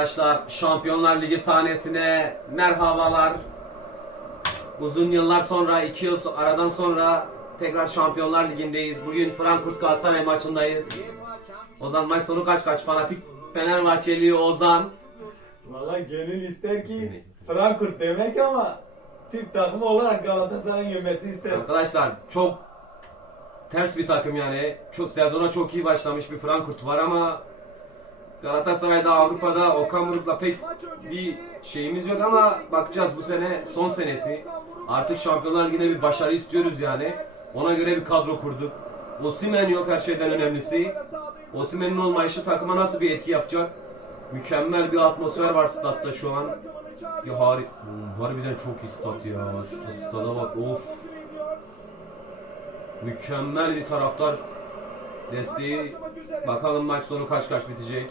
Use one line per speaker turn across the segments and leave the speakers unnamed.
Arkadaşlar Şampiyonlar Ligi sahnesine merhabalar. Uzun yıllar sonra, iki yıl aradan sonra tekrar Şampiyonlar Ligi'ndeyiz. Bugün Frankfurt Galatasaray maçındayız. Ozan maç sonu kaç kaç? Fanatik Fenerbahçeli Ozan.
Valla gönül ister ki Frankfurt demek ama Türk takımı olarak Galatasaray'ın yenmesi ister.
Arkadaşlar çok ters bir takım yani. Çok sezona çok iyi başlamış bir Frankfurt var ama Galatasaray'da Avrupa'da Okan Buruk'la pek bir şeyimiz yok ama bakacağız bu sene son senesi. Artık Şampiyonlar Ligi'nde bir başarı istiyoruz yani. Ona göre bir kadro kurduk. Osimhen yok her şeyden önemlisi. Osimhen'in olmayışı takıma nasıl bir etki yapacak? Mükemmel bir atmosfer var statta şu an. Ya hari Hmm, harbiden çok iyi stat ya. Şu stada bak of. Mükemmel bir taraftar desteği. Bakalım maç sonu kaç kaç bitecek.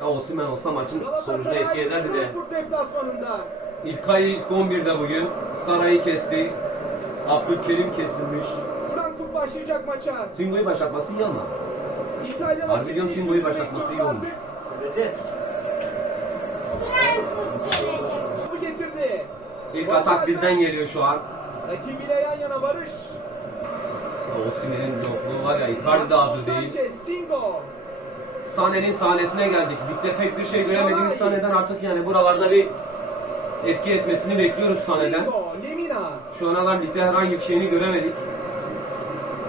Ya Osimhen olsa maçın sonucuna etki ederdi de.
Frankfurt deplasmanında.
İlkay ilk 11'de bugün. Saray'ı kesti. Abdülkerim kesilmiş.
Frankfurt başlayacak maça.
Singo'yu başlatması iyi ama.
İtalyan
Harbi diyorum Singo'yu başlatması iyi olmuş.
Göreceğiz.
Bu getirdi.
İlk atak bizden geliyor şu an.
Rakibiyle yan yana Barış.
Osimhen'in yokluğu var ya Icardi de hazır değil.
Sanchez, Singo.
Sane'nin sahnesine geldik. Ligde pek bir şey göremediğimiz Sane'den artık yani buralarda bir etki etmesini bekliyoruz
Lemina.
Şu ana kadar ligde herhangi bir şeyini göremedik.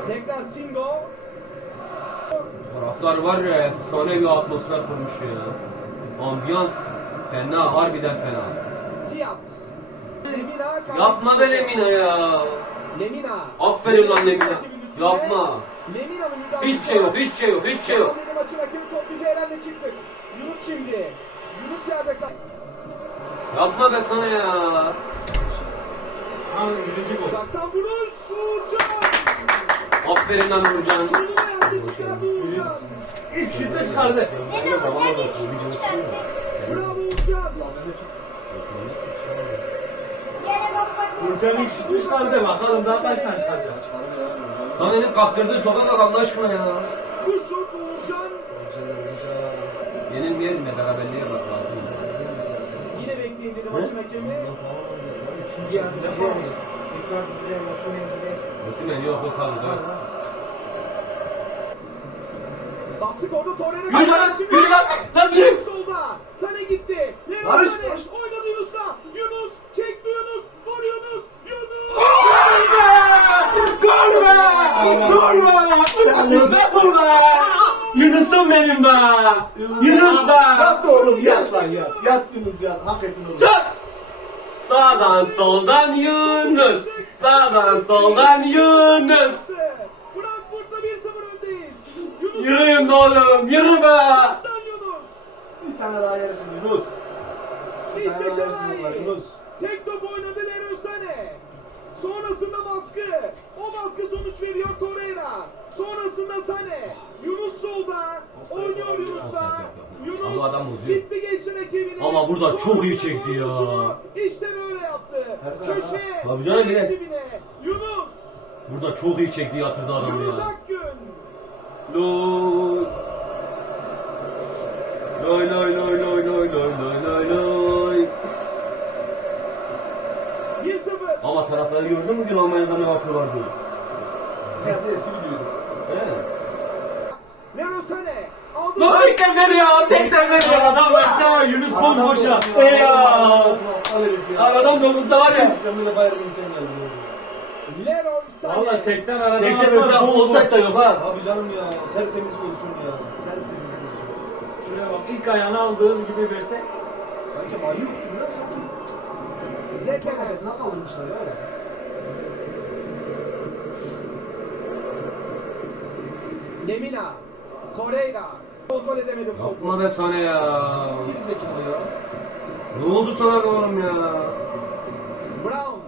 Tekrar Singo.
Taraftar var ya efsane bir atmosfer kurmuş ya. Ambiyans fena harbiden fena.
Lemina.
Yapma be Lemina ya.
Lemina.
Aferin lan Lemina. Yapma.
Müdahalesi.
Hiçbir şey yok, hiçbir şey yok, hiçbir şey yok.
Maçın hakemi top bize herhalde çıktık. Yunus şimdi. Yunus yerde kal.
Yapma be sana ya.
Ama birinci gol.
Uzaktan vuruş. Uğurcan.
Aferin lan Uğurcan.
Çıkardı Uğurcan.
İlk şutu çıkardı.
Neden hocam ilk şutu çıkarttı?
Bravo Uğurcan.
İlk şutu çıkardı. Bakalım daha kaç tane çıkaracak.
Sane'nin kaptırdığı topa bak Allah aşkına ya. Yenilmeyelim de beraberliğe bak lazım.
Yine bekleyin dedi maçın hakemi.
Osimhen yok o kaldı.
Bastık orada Torreira.
Yürü lan, yürü lan, lan yürü.
Solda. Sane gitti.
Barış. Barış.
Gol be! Gol be! İşte bu be! Yunus'um benim be! Yunus be!
Yat oğlum yat lan yat. Yat Yunus yat. Hak ettin oğlum.
Çak! Sağdan soldan Yunus! Sağdan soldan Yunus!
Frankfurt'ta 1-0 öndeyiz. Yunus.
Yürüyün be oğlum, yürü be!
Kaptan Yunus.
Bir tane daha yersin Yunus. Bir tane daha yersin Yunus.
Tek top oynadı Leroy Sané. Sonrasında baskı. O baskı sonuç veriyor Torreira. Sonrasında Sane. Yunus solda. Oynuyor Yunus'la. Yunus
Ama adam bozuyor.
gitti geçti rakibini.
Ama burada çok iyi çekti ya.
İşte böyle yaptı. Köşe.
Tabii canım, bir de-
Yunus.
Burada çok iyi çekti yatırdı adam
Yunus
ya.
Akgün.
Loy. Loy loy loy loy loy loy loy Ama taraftarı gördün mü bugün Almanya'da ne yapıyorlardı?
Neyse eski videoydu.
He?
Leroy Sané.
Lan tekten ver ya, tekten ver ya.
Adam baksana Yunus bomboş ya.
Ey ya.
Aptal herif ya.
Aradan domuzda var ya.
Sen bile Bayern Münih'ten geldin oğlum.
Leroy Sané.
Valla tekten aradan
Tekten
bomboş.
olsak da yok ha.
Abi canım ya. Tertemiz pozisyon ya. Tertemiz pozisyon.
Şuraya bak ilk ayağını aldığın gibi verse.
Sanki hali yok gibi lan Tek asasına kaldırmışlar ya öyle.
Lemina. Torreira. Kontrol edemedim topu.
Yapma be sana ya.
Geri zekalı ya.
Ne oldu sana be oğlum ya?
Brown.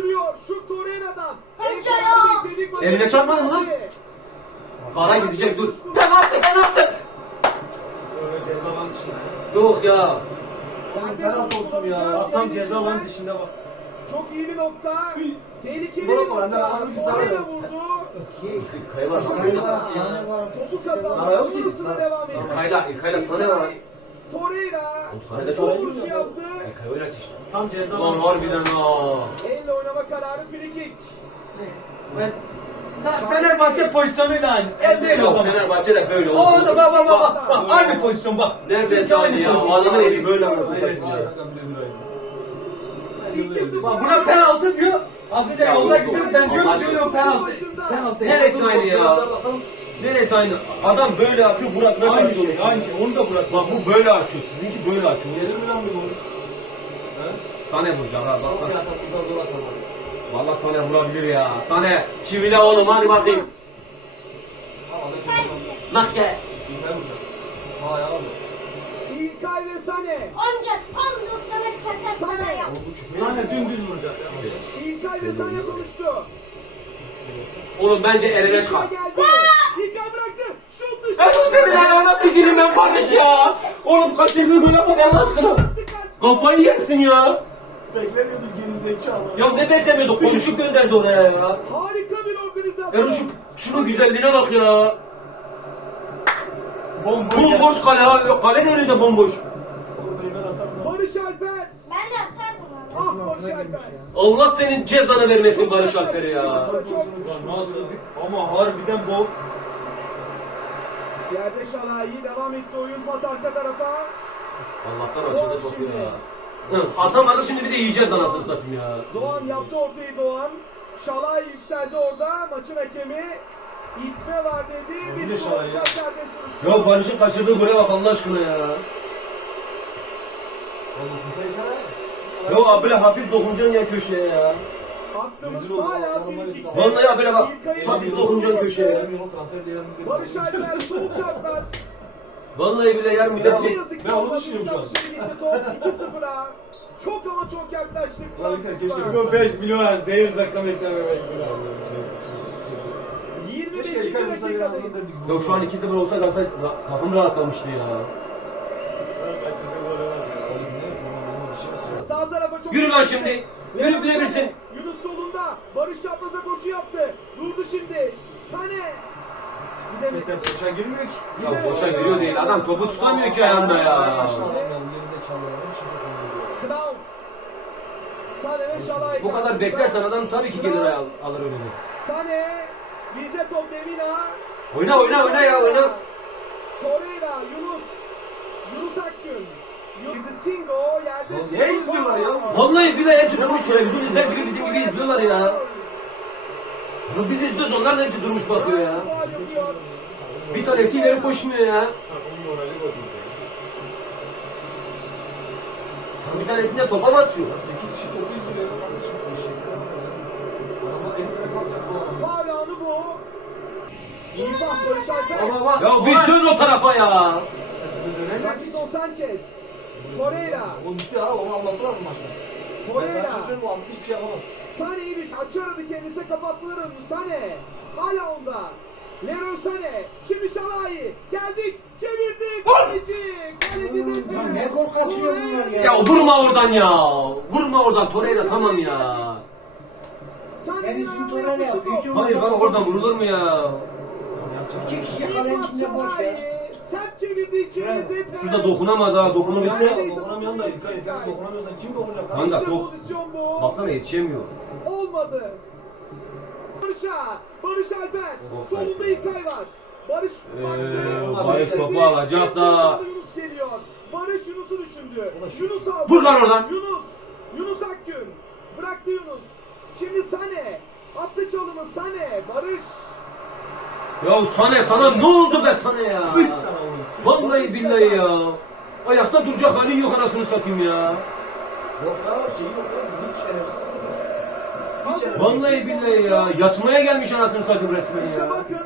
Vuruyor. Şut Torreira'dan.
Hocam.
Dedik maçı-
Eline çarpmadı mı lan? Vara gidecek dur. Penaltı penaltı.
Böyle ceza alan dışında.
Yok ya.
Oğlum penaltı olsun ya.
Adam ceza alan dışında bak.
Çok iyi bir nokta. Tehlikeli
Bak
bir
lan,
nokta.
abi bir sarı.
Torreira vurdu.
İlkay var.
Topu kazandı.
Sana yok ki,
Sonrasında
sana-
devam
sana-
ediyor.
İlkay'la, İlkay'la sana var.
Torreira.
O sana da
Son
sana
vuruş yaptı.
İlkay oynat işte.
Tam ceza.
Lan harbiden ha.
Elle oynama kararı frikik.
Ben- Ta- Fenerbahçe pozisyonuyla aynı. El değil o
Yok
zaman.
Fenerbahçe de böyle
O
oldu.
da bak bak bak bak. bak. Aynı pozisyon bak.
Neredeyse aynı ya. Adamın eli böyle anasını satayım.
Bak buna penaltı diyor. Az önce
Ya
yolda gidiyoruz ben diyorum
Allah
ki yok penaltı. Penaltı.
Neresi aynı ya? Neresi aynı? Adam böyle yapıyor burasına
Aynı
çarpıyor.
şey, aynı şey. Onu da burası.
Bak bu böyle açıyor. Sizinki böyle açıyor.
Gelir mi lan bir gol? He?
Sana vuracak ha bak
Çok
sana.
yakın, buradan zor atar abi.
Valla sana vurabilir ya. Sana çivile oğlum hadi bakayım.
Al,
İlkay.
Bak
vuracak. Sağ ayağı aldı.
İlkay ve Sane.
Onca tam 90'a çakar sana yap.
Sana dümdüz vuracak ya.
İlkay ve Sane konuştu.
Oğlum bence eline
İlkay
çıkar.
İlkay bıraktı. Şut düştü.
Ben bu seni lan ona tüküreyim ben Barış ya. Oğlum kaç yıldır böyle yapma Allah aşkına. Kafayı yersin ya.
Beklemiyordum geri zekalı.
Ya ne beklemiyorduk konuşup gönderdi oraya ya.
Harika bir organizasyon.
Erol şu, şunun güzelliğine bak ya.
Bomboş.
Bomboş kale ha. Kale de önünde bomboş.
Barış Alper.
Ben de atarım onu.
Ah Barış Alper.
Allah senin cezanı vermesin Barış Alper ya.
Nasıl? Ama harbiden bu.
Yerde Şalayi devam etti oyun pas arka tarafa.
Allah'tan açıldı topu ya. Hı, atamadı şimdi bir de yiyeceğiz anasını satayım ya.
Doğan yaptı ortayı Doğan. Şalay yükseldi orada. Maçın hakemi itme var dedi.
Bir de Şalay ya.
Barış'ın kaçırdığı gole bak Allah aşkına ya.
Ya dokunsa yeter ha.
Ya abi böyle hafif dokunacaksın ya köşeye ya.
Rezil oldu,
bir
gitti.
iki.
Vallahi ya böyle bak, hafif dokunacaksın köşeye.
Barış Alper çapraz.
Vallahi bile yer mi?
Ki
ben onu düşünüyorum şu an.
Şimdi gitti top 2-0'a. Çok ama çok yaklaştık.
İlkay, keşke
Bu 5 milyon zehir zakla beklememek.
25.
Keşke İlkay Musa en azından
dakikadayız.
Ya şu an 2-0 olsa Galatasaray ra- takım rahatlamıştı ya.
Sağ tarafa çok
Yürü lan şimdi. Yürü birebirsin.
Yunus solunda. Barış çapraza koşu yaptı. Durdu şimdi. Sane.
Sen boşa girmiyor ki.
Ya boşa giriyor değil. Adam topu tutamıyor ki ayağında ya.
Başla adam ya bu gerizekalı. Ne bu
Şalay.
Bu kadar beklersen adam tabii ki gelir al- alır önünü.
Sane. Bize top Devina.
Oyna oyna oyna ya oyna.
Torreira. Yunus. Yunus Akgün.
Niye izliyorlar ya?
Vallahi bile hepsi durmuş televizyon izler gibi bizim gibi izliyorlar ya. Ya biz izliyoruz onlar da hepsi durmuş bakıyor ya. Bir tanesi ileri koşmuyor ya. Ya bir tanesinde topa basıyor.
Ya 8 kişi topu izliyor ya kardeşim. Bu şekilde bak ya. Adamlar 50 tane pas yaptı o adamlar.
Faul anı bu. Bak Barış Alper.
Ama bak.
Ya bir dön o tarafa ya.
Sırtını dönemiyor ki.
Sanchez. Torreira.
Oğlum bitti ya. Onu alması lazım maçtan. Ben sana bir şey söyleyeyim. Bu artık hiçbir şey yapamaz.
Sane iniş açı aradı kendisine kapattılar önünü. Sane. Hala onda. Leroy Sane. Şimdi Şalai. Geldik. Çevirdik. Kaleci. Kaleci de.
ne gol kaçırıyor bunlar ya?
Ya vurma oradan ya. Vurma oradan Torreira tamam ya.
Ayağına
Torreira
yapıştı
yapıyor.
Hayır bana oradan vurulur mu ya?
Yapacak bir şey
İki
yok.
kişi kalenin içinde boş ya.
Sert çevirdi içeri.
Şurada dokunamadı ha dokunabilse.
Ya, Dokunamayan da İlkay. Sen dokunamıyorsan kim dokunacak?
Kanka,
İşte
top-
pozisyon bu.
Baksana yetişemiyor.
Olmadı. Barış'a. Barış Alper.
Offside
Solunda. İlkay var. Barış
Ee,
baktı.
Barış topu alacak da.
Yunus geliyor. Barış Yunus'u düşündü.
O da şu-
Yunus aldı.
Vur lan oradan.
Yunus. Yunus Akgün. Bıraktı Yunus. Şimdi Sane. Attı çalımı Sane. Barış.
Ya sana sana ne oldu be sana ya?
Tüh sana oğlum.
Vallahi billahi ya. Ayakta duracak halin yok anasını satayım ya.
Yok ya şeyi yok ya. Hiç enerjisi sıfır. Hiç enerjisi
Vallahi billahi ya. Yatmaya gelmiş anasını satayım resmen ya.
bakın.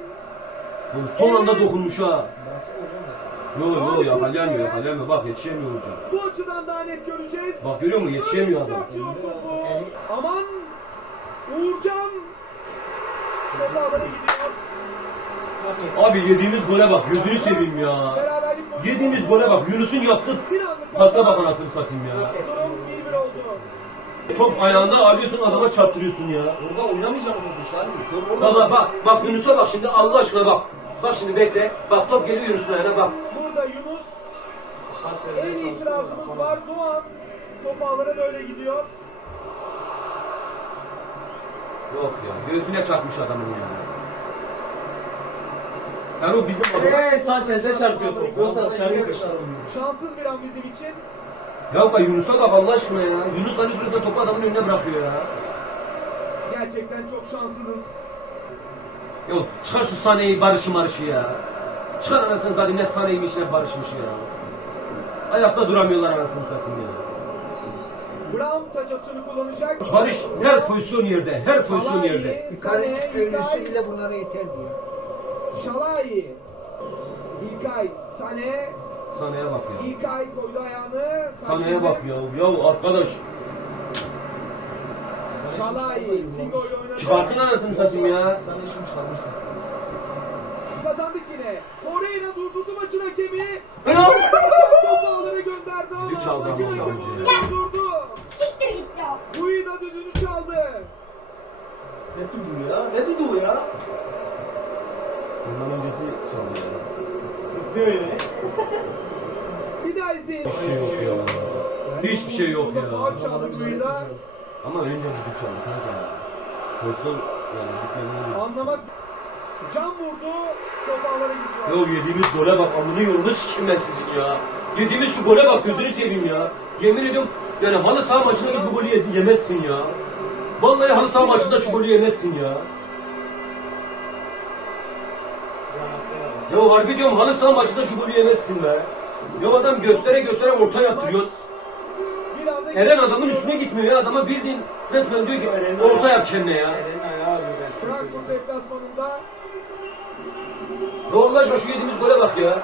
Oğlum son anda dokunmuş ha.
Bıraksana hocam ya.
Yo yo yakalayamıyor yakalayamıyor bak yetişemiyor hocam.
Bu açıdan daha net göreceğiz.
Bak görüyor musun yetişemiyor adam.
Aman. Uğurcan. Topu gidiyor.
Abi yediğimiz gole bak gözünü seveyim ya. Yediğimiz gole bak Yunus'un yaptığı pasa bak anasını satayım ya.
Durum 1-1 oldu.
Top ayağında alıyorsun adama çarptırıyorsun ya.
Orada oynamayacağım o topu işte Ali. Sorun orada.
Bak bak Yunus'a bak şimdi Allah aşkına bak. Bak şimdi bekle. Bak top geliyor Yunus'un ayağına bak.
Burada Yunus
Pas
en itirazımız var. Doğan top ağlara böyle gidiyor.
Yok ya gözüne çarpmış adamın ya. Yani o bizim adam.
Eee Sanchez'e çarpıyor top. Yoksa dışarıya dışarı vuruyor.
Şanssız bir an bizim için.
Ya bak Yunus'a bak Allah aşkına ya. Yunus hani resmen topu adamın önüne bırakıyor ya.
Gerçekten çok şanssızız.
Yok çıkar şu sahneyi barışı marışı ya. Çıkar anasını satayım ne sahneymiş ne barışmış ya. Ayakta duramıyorlar anasını satayım ya.
Brown taç atışını kullanacak.
Barış her pozisyon yerde, her pozisyon yerde.
Sane,
ölüsü bile bunlara yeter diyor.
Şalai. İlkay, Sane,
Sahneye bak ya.
İlkay koydu ayağını.
Sahneye bak ya. Ya arkadaş
Şalai, Singo'yu oynadı.
çıkarsın anasını satayım ya.
Sana işimi çıkarmıştın.
Kazandık yine. Torreira durdurdu maçın hakemi. Topu ağlara gönderdi ama
Düdük çaldı
maçın
ama
hakemi
çalınca
bunu
ya.
durdurdu.
Siktir git ya.
Buyu da düdüğünü çaldı.
Ne dudu ya? Ne dudu ya?
Bundan öncesi çaldı.
Zıplıyor yine.
Bir daha izleyelim.
Hiçbir şey yok ya. Hiçbir şey yok ya. Ama önce düdük çaldı kanka ya. Pozisyon yani bitmeden önce.
Anlamak. Can vurdu. Top ağlara
Ya
gidiyor.
yediğimiz gole bak amına yolunu sikeyim ben sizin ya. Yediğimiz şu gole bak gözünü seveyim ya. Yemin ediyorum yani halı saha maçında gibi bu golü ye- yemezsin ya. Vallahi halı saha maçında şu golü yemezsin ya. Ya harbi diyorum halı saha maçında şu golü yemezsin be. Ya adam göstere göstere orta yaptırıyor. Eren adamın üstüne gitmiyor ya. Adama bildiğin resmen diyor ki orta yap kendine ya.
Frankfurt deplasmanında
Allah aşkına şu yediğimiz gole bak ya.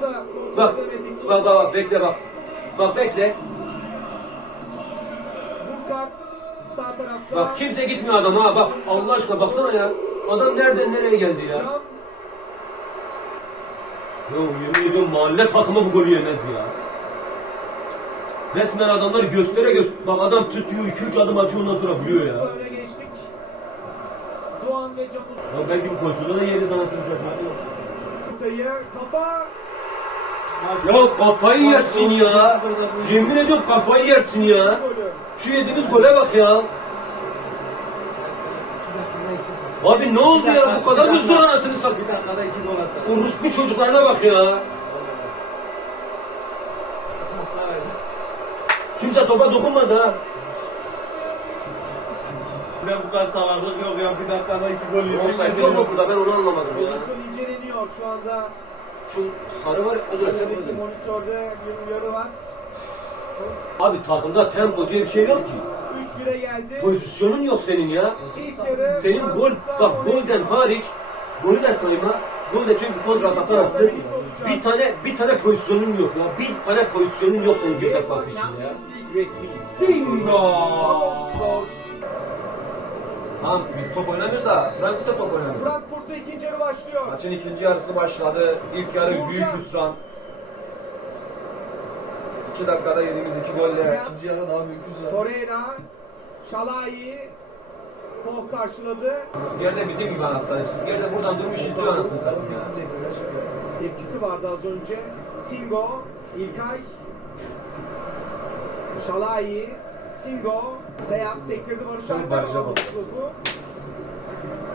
burada
Bak, bak bak bak bekle bak. Bak bekle.
Burkart sağ tarafta.
Bak kimse gitmiyor adama ha bak Allah aşkına baksana ya. Adam nereden nereye geldi ya. Yo yemin ediyorum mahalle takımı bu golü yemez ya. Resmen adamlar göstere göster. Bak adam tutuyor 2-3 adım atıyor ondan sonra vuruyor ya.
Doğan ve Can
Ya belki bu pozisyonda da yeriz anasını satayım.
Uzay'ı kafa
Ya kafayı yersin ya. Yemin ediyorum kafayı yersin ya. Şu yediğimiz gole bak ya. Abi ne oldu ya bu kadar mı zor anasını satayım.
Bir dakikada iki gol attı.
O Ruslu çocuklarına bak ya. Kimse topa dokunmadı ha.
Bir de bu kadar salaklık yok ya. Bir dakikada iki gol yemek
Offside yok mu burada ben onu anlamadım ya.
Pozisyon inceleniyor şu anda.
Şu sarı var ya özür dilerim.
Önündeki monitörde bir uyarı var.
Abi takımda tempo diye bir şey yok ki.
3-1'e geldi.
Pozisyonun yok senin ya. Senin gol, bak golden hariç, golü de sayma. Gol de çünkü kontra ataklar attı. Bir tane, bir tane pozisyonun yok ya. Bir tane pozisyonun yok senin ceza sahası içinde ya. Singo! Tamam biz top oynamıyoruz da Frankfurt'ta top oynamıyor.
Frankfurt'ta ikinci yarı başlıyor.
Maçın ikinci yarısı başladı. İlk yarı büyük hüsran. 2 dakikada yediğimiz iki golle.
İkinci yarı daha büyük hüsran.
Torreira, Şalai, Koh karşıladı.
Spiker de bizim gibi anasını. Spiker de buradan durmuş izliyor anasını satayım ya.
Tepkisi vardı az önce. Singo, İlkay, Şalai, Singo, Teyap sektirdi Barış Alper.
Barış'a bak.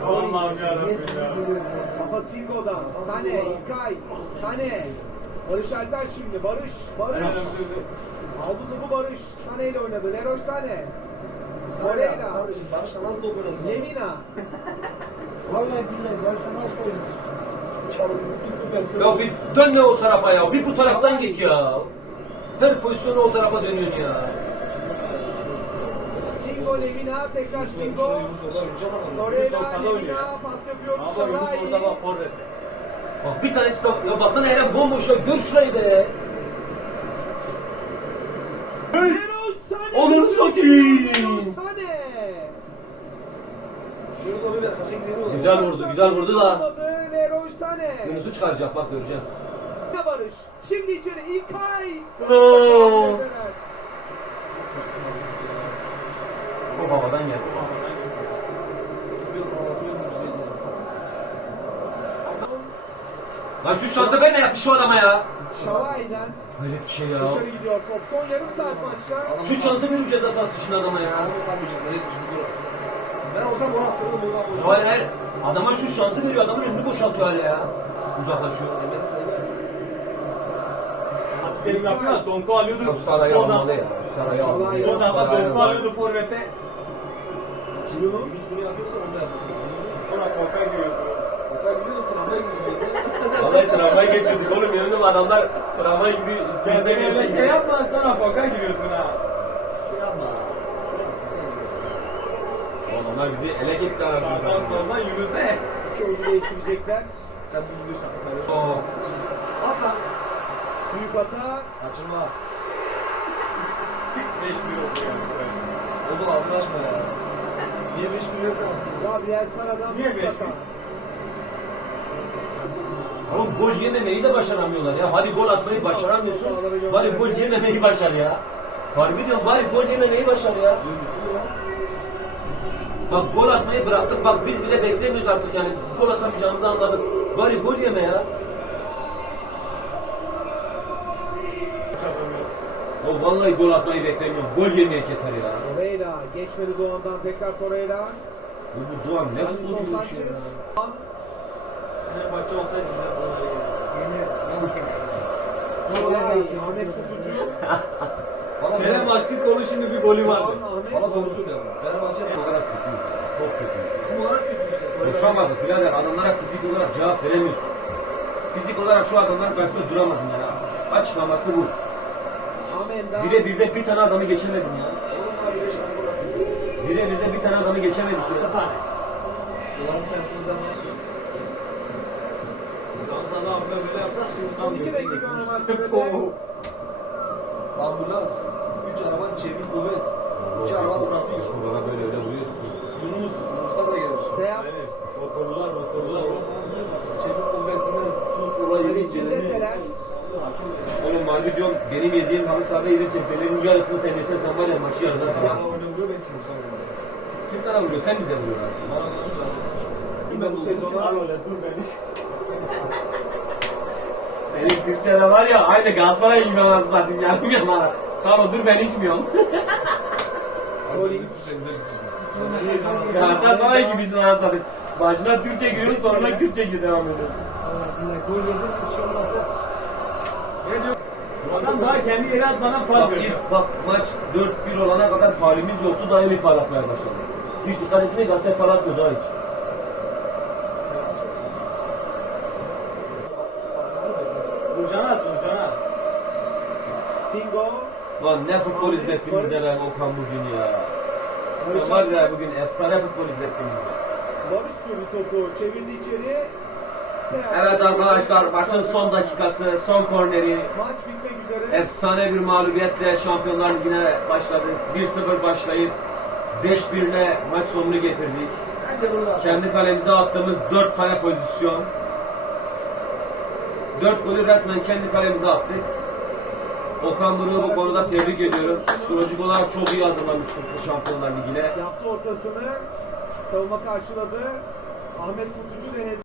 Allah'ım yarabbim ya.
Kafa Singo'dan. Sane, İlkay, Sane. Barış Alper şimdi. Barış, Barış. Aldı topu Barış. Sane ile oynadı. Leroy Sane.
Ya kardeşim Barış'la nasıl top oynasın?
Lemina.
Vallahi billahi.
Çalıp tuttu ben seni.
Ya bir dönme o tarafa ya. Bir bu taraftan git ya. Her pozisyonu o tarafa dönüyorsun ya.
Singo, Lemina. Tekrar Singo.
Yunus orada önce adam.
Torreira, Lemina. Pas yapıyor.
Ama Yunus orada bak forvet.
Bak bir tanesi de ya baksana Eren bomboş ya. Gör şurayı be.
Sané.
Ananı satayım.
Leroy Sané.
Şunu da bir ver kaça gidelim o.
Güzel vurdu, güzel vurdu da.
Olmadı, Leroy Sané.
Yunus'u çıkaracak bak göreceksin.
Barış. Şimdi içeri İlkay.
No. Çok havadan geldi. Lan şu şansı verme yaptı şu adama ya.
Şalay'den
Öyle bir şey ya.
dışarı gidiyor top. Son yarım saat maçta.
Şu şansı verin ceza sahası için adama ya.
Adam oradan mücadele etmiş bir gol atsın. Ben olsam gol attırırım buradan boşuna.
Hayır hayır. Adama şu şansı veriyor. Adamın önünü boşaltıyor hala ya. Uzaklaşıyor.
Emre sayılar.
Fatih Terim yapıyor ya, Donku alıyordu.
Saray'ı almalı ya. Saray'ı almalı.
Son dakika
almalı.
alıyordu forvete.
Yunus.
Yunus bunu yapıyorsa onu da yapmasın.
Sonra korka giriyorsunuz.
Fakat biliyoruz tramvaya gireceğiz.
Vallahi tramvay geçiyorduk oğlum yemin adamlar tramvay gibi
Kendine öyle şey yapma sana korka giriyorsun ha.
Şey yapma. Sıra Afrika'ya giriyorsun.
Oğlum onlar bizi ele gitti
Sağdan
arasında.
soldan.
İki oyuncu değiştirecekler.
Videoyu sakın paylaşma.
Oo.
At lan.
Büyük hata.
Kaçırma.
Tık 5-1 oldu yani sen.
Ozo ağzını açma ya. Niye 5 bin versen artık?
Gabriel Sara'dan
Niye
büyük
beş
hata.
Oğlum gol yememeyi de başaramıyorlar ya. Hadi gol atmayı başaramıyorsun. Bari gol yememeyi başar ya. Harbi diyorum bari gol yememeyi başar ya. Bak gol atmayı bıraktık. Bak biz bile beklemiyoruz artık yani. Gol atamayacağımızı anladık. Bari gol yeme ya. O vallahi gol atmayı beklemiyorum. Gol yemeyek yeter ya.
Torreira geçmedi Doğan'dan tekrar Torreira.
Bu, bu Doğan ne futbolcuymuş ya.
Fenerbahçe olsaydı bize bunları yenerdi.
Vay, Ahmet Kutucu.
Valla
Fenerbahçe golü şimdi bir golü vardı.
Valla doğru söylüyorum. Fenerbahçe
Takım olarak kötüyüz ya. Çok kötüyüz.
takım olarak kötü işte.
Koşamadık birader. Adamlara fizik olarak cevap veremiyorsun. Fizik olarak şu adamların karşısında duramadım ya. Açıklaması bu.
Amenda.
Bire birde bir tane adamı geçemedim ya.
Oğlum abi 5 tane gol attı.
Bire birde bir tane adamı geçemedik ya.
tane.
Doların tersini zaten.
Sana sana abla böyle yapsak şimdi tam
iki
gökten
dakika
getirmiş.
normal sürede.
Ambulans. 3 araba çevik kuvvet. 2 araba trafik.
Bana böyle öyle vuruyordu ki.
Yunus. Yunuslar da gelir.
Deyap.
Evet, Motorlar motorlar.
Çevik kuvvetinden tut olayı inceleme.
Oğlum harbi diyorum benim yediğim halı sahada yediğim tepelerin yarısını sen yesen sen var ya maçı yarıdan
Bana
kapatsın.
öyle vuruyor ben çünkü sana vuruyor.
Kim sana vuruyor? Sen bize vuruyorsun aslında.
Bana vuruyor canım.
Yine bu sezona
Al öyle dur ben hiç.
Senin Türkçe'de var ya aynı Galatasaray gibi anasını satayım yarım yana. Tamam dur ben içmiyorum. Galatasaray gibisin anasını satayım. Başına Türkçe giriyoruz sonra Kürtçe gir devam ediyor.
Gol yedin hiç olmazsa
Ne diyor?
Adam daha kendi yere atmadan faul
Bak ilk bak maç 4-1 olana kadar faulümüz yoktu daha iyi faul atmaya başladı. Hiç dikkat etmeyin Galatasaray faul atmıyor daha hiç. Lan ne futbol izlettin bize lan Okan bugün ya. Sen var ya bugün efsane futbol izlettin bize.
Barış sürdü topu. Çevirdi içeri.
Evet arkadaşlar maçın son dakikası, son korneri.
Maç bitmek üzere.
Efsane bir mağlubiyetle Şampiyonlar Ligi'ne başladık. 1-0 başlayıp 5-1 ile maç sonunu getirdik.
Bence bunu da
Kendi kalemize attığımız 4 tane pozisyon. 4 golü resmen kendi kalemize attık. Okan Buruk'u bu konuda tebrik ediyorum. Psikolojik olarak çok iyi hazırlamışsın Şampiyonlar Ligi'ne.
Yaptı ortasını. Savunma karşıladı. Ahmet Kutucu denedi.